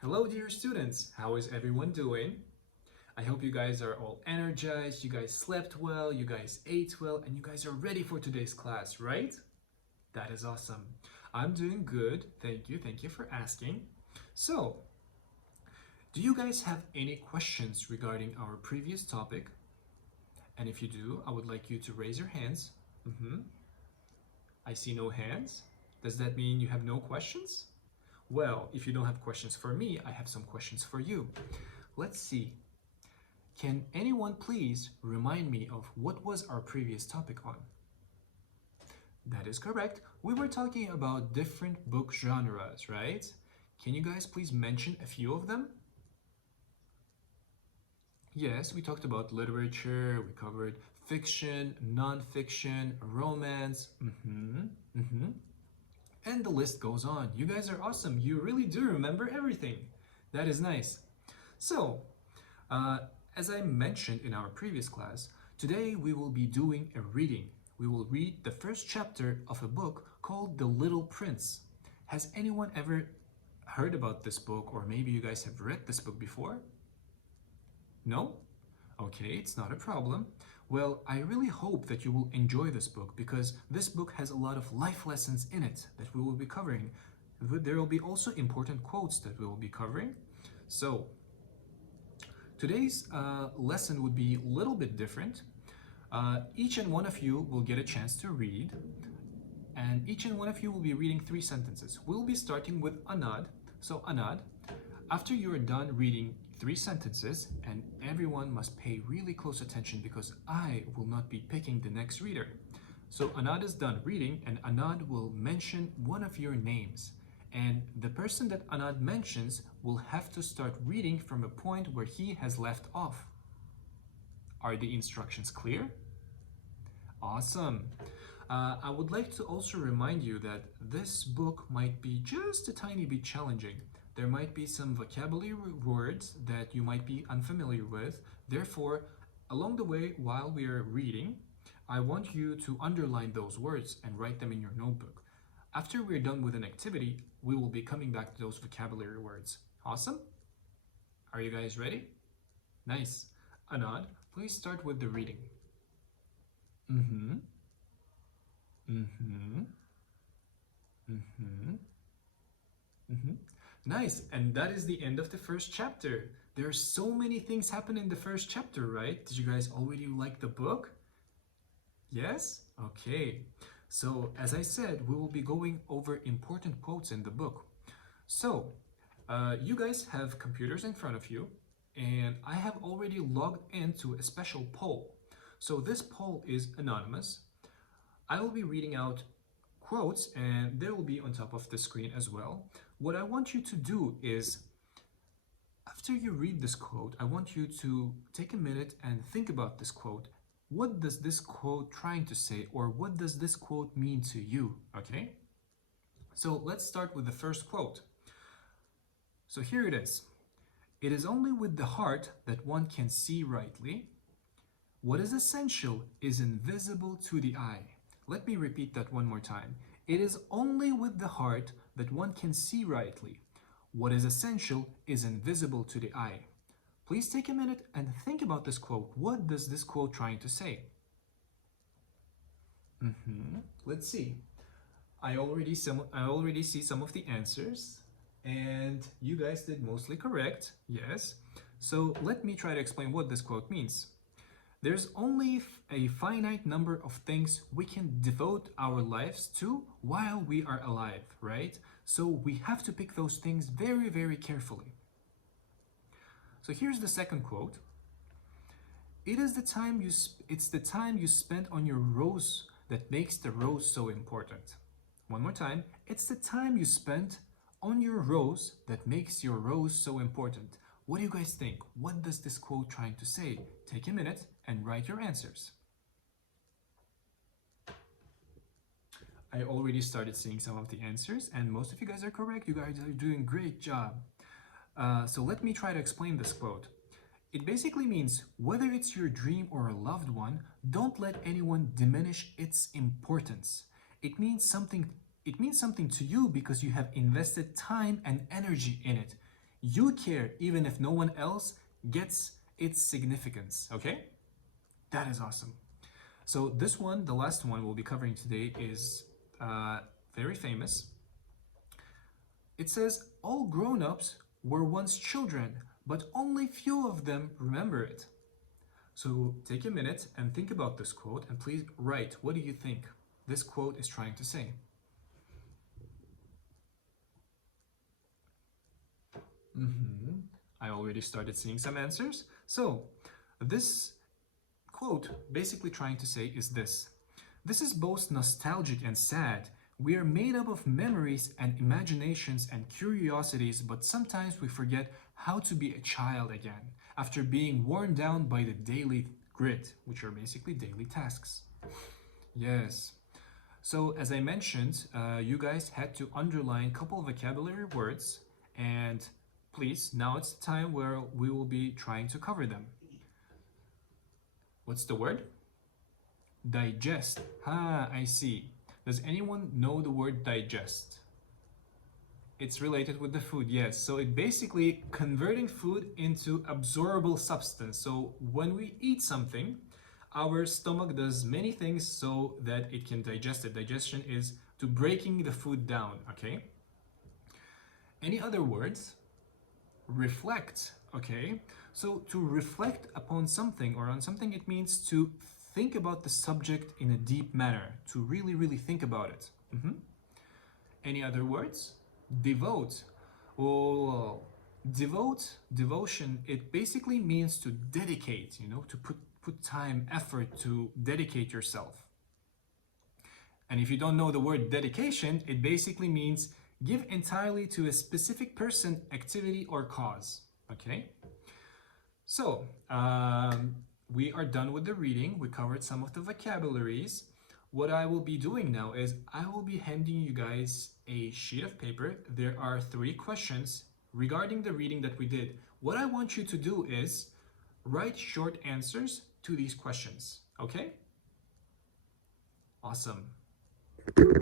Hello, dear students. How is everyone doing? I hope you guys are all energized, you guys slept well, you guys ate well, and you guys are ready for today's class, right? That is awesome. I'm doing good. Thank you. Thank you for asking. So, do you guys have any questions regarding our previous topic? And if you do, I would like you to raise your hands. I see no hands. Does that mean you have no questions? Well, if you don't have questions for me, I have some questions for you. Let's see. Can anyone please remind me of what was our previous topic on? That is correct. We were talking about different book genres, right? Can you guys please mention a few of them? Yes, we talked about literature, we covered fiction, non-fiction, romance, and the list goes on. You guys are awesome. You really do remember everything. That is nice. So, uh, as I mentioned in our previous class, today we will be doing a reading. We will read the first chapter of a book called The Little Prince. Has anyone ever heard about this book, or maybe you guys have read this book before? No? Okay, it's not a problem. Well, I really hope that you will enjoy this book because this book has a lot of life lessons in it that we will be covering. There will be also important quotes that we will be covering. So, today's lesson would be a little bit different. Each and one of you will get a chance to read, and each and one of you will be reading 3 sentences. We'll be starting with Anad. So Anad, after you are done reading 3 sentences, and everyone must pay really close attention because I will not be picking the next reader. So Anad is done reading, and Anad will mention one of your names. And the person that Anad mentions will have to start reading from a point where he has left off. Are the instructions clear? Awesome. I would like to also remind you that this book might be just a tiny bit challenging. There might be some vocabulary words that you might be unfamiliar with. Therefore, along the way while we are reading, I want you to underline those words and write them in your notebook. After we're done with an activity, we will be coming back to those vocabulary words. Awesome? Are you guys ready? Nice. Anad, please start with the reading. Nice, and that is the end of the first chapter. There are so many things happen in the first chapter, right? Did you guys already like the book? Yes? Okay. So, as I said, we will be going over important quotes in the book. So, you guys have computers in front of you, and I have already logged into a special poll. So this poll is anonymous. I will be reading out quotes, and they will be on top of the screen as well. What I want you to do is, after you read this quote, I want you to take a minute and think about this quote. What does this quote trying to say, or what does this quote mean to you, okay? So let's start with the first quote. So here it is. It is only with the heart that one can see rightly. What is essential is invisible to the eye. Let me repeat that one more time. It is only with the heart that one can see rightly. What is essential is invisible to the eye. Please take a minute and think about this quote. What does this quote trying to say? Let's see. I already see some of the answers, and you guys did mostly correct. Yes. So let me try to explain what this quote means. There's only a finite number of things we can devote our lives to while we are alive, right? So we have to pick those things very, very carefully. So here's the second quote. It's the time you spent on your rose that makes the rose so important. One more time. It's the time you spent on your rose that makes your rose so important. What do you guys think? What does this quote trying to say? Take a minute and write your answers. I already started seeing some of the answers, and most of you guys are correct. You guys are doing a great job. So let me try to explain this quote. It basically means whether it's your dream or a loved one, don't let anyone diminish its importance. It means something to you because you have invested time and energy in it. You care even if no one else gets its significance, okay? That is awesome. So this one, the last one we'll be covering today, is very famous. It says, all grown-ups were once children, but only few of them remember it. So take a minute and think about this quote, and please write, what do you think this quote is trying to say? I already started seeing some answers. So this quote basically trying to say is this. This is both nostalgic and sad. We are made up of memories and imaginations and curiosities, but sometimes we forget how to be a child again after being worn down by the daily grit, which are basically daily tasks. Yes. So as I mentioned, you guys had to underline a couple of vocabulary words, and please, now it's the time where we will be trying to cover them. What's the word? Digest. Ah, I see. Does anyone know the word digest? It's related with the food, yes. So it basically converting food into absorbable substance. So when we eat something, our stomach does many things so that it can digest it. Digestion is to breaking the food down, okay? Any other words? Reflect, okay? So to reflect upon something or on something, it means to think about the subject in a deep manner, to really, really think about it. Any other words? Devote. Oh, devotion, it basically means to dedicate, to put time, effort, to dedicate yourself. And if you don't know the word dedication, it basically means give entirely to a specific person, activity, or cause. Okay? So, we are done with the reading. We covered some of the vocabularies. What I will be doing now is I will be handing you guys a sheet of paper. There are 3 questions regarding the reading that we did. What I want you to do is write short answers to these questions. Okay? Awesome.